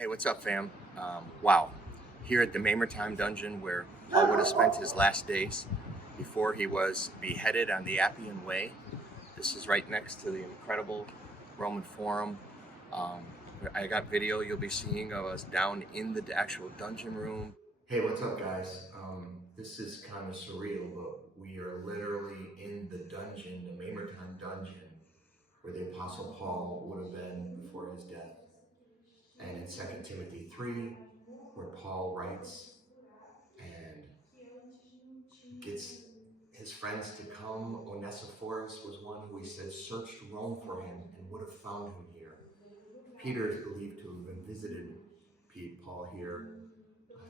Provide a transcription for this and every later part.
Hey, what's up, fam? Wow. Here at the Mamertine dungeon, where Paul would have spent his last days before he was beheaded on the Appian Way. This is right next to the incredible Roman Forum. Um, I got video you'll be seeing of us down in the actual dungeon room. Hey, what's up, guys? This is kind of surreal, but we are literally in the dungeon, the Mamertine dungeon, where the Apostle Paul would have been before his death. And in 2 Timothy 3, where Paul writes and gets his friends to come, Onesiphorus was one who he said searched Rome for him and would have found him here. Peter is believed to have visited Paul here.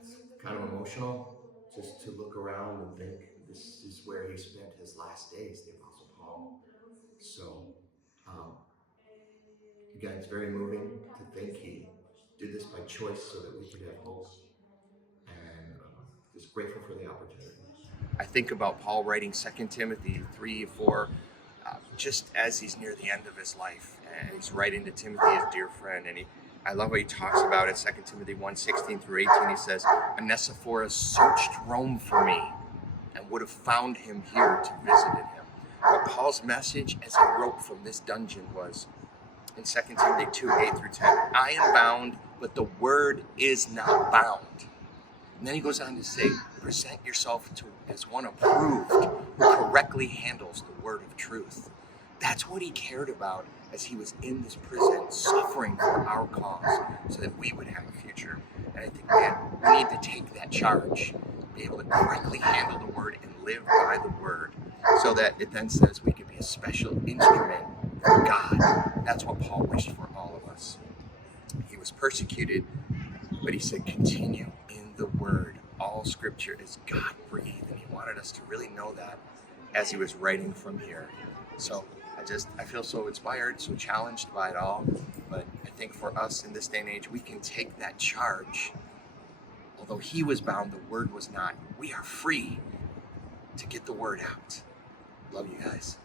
It's kind of emotional just to look around and think this is where he spent his last days, the Apostle Paul. So, um, again, it's very moving to think he did this by choice so that we could have hope. And just grateful for the opportunity. I think about Paul writing 2 Timothy 3, 4, just as he's near the end of his life. And he's writing to Timothy, his dear friend. And I love what he talks about in 2 Timothy 1, 16 through 18. He says, Onesiphorus searched Rome for me and would have found him here to visit him. But Paul's message as he wrote from this dungeon was, in 2 Timothy 2, 8 through 10, I am bound, but the word is not bound. And then he goes on to say, present yourself as one approved who correctly handles the word of truth. That's what he cared about as he was in this prison, suffering for our cause so that we would have a future. And I think, man, we need to take that charge, be able to correctly handle the word and live by the word, so that it then says we can be a special instrument for God. That's what Paul wished for all of us. He was persecuted, but he said, continue in the word. All scripture is God-breathed, and he wanted us to really know that as he was writing from here. So I feel so inspired, so challenged by it all. But I think for us in this day and age, we can take that charge. Although he was bound, the word was not. We are free to get the word out. Love you guys.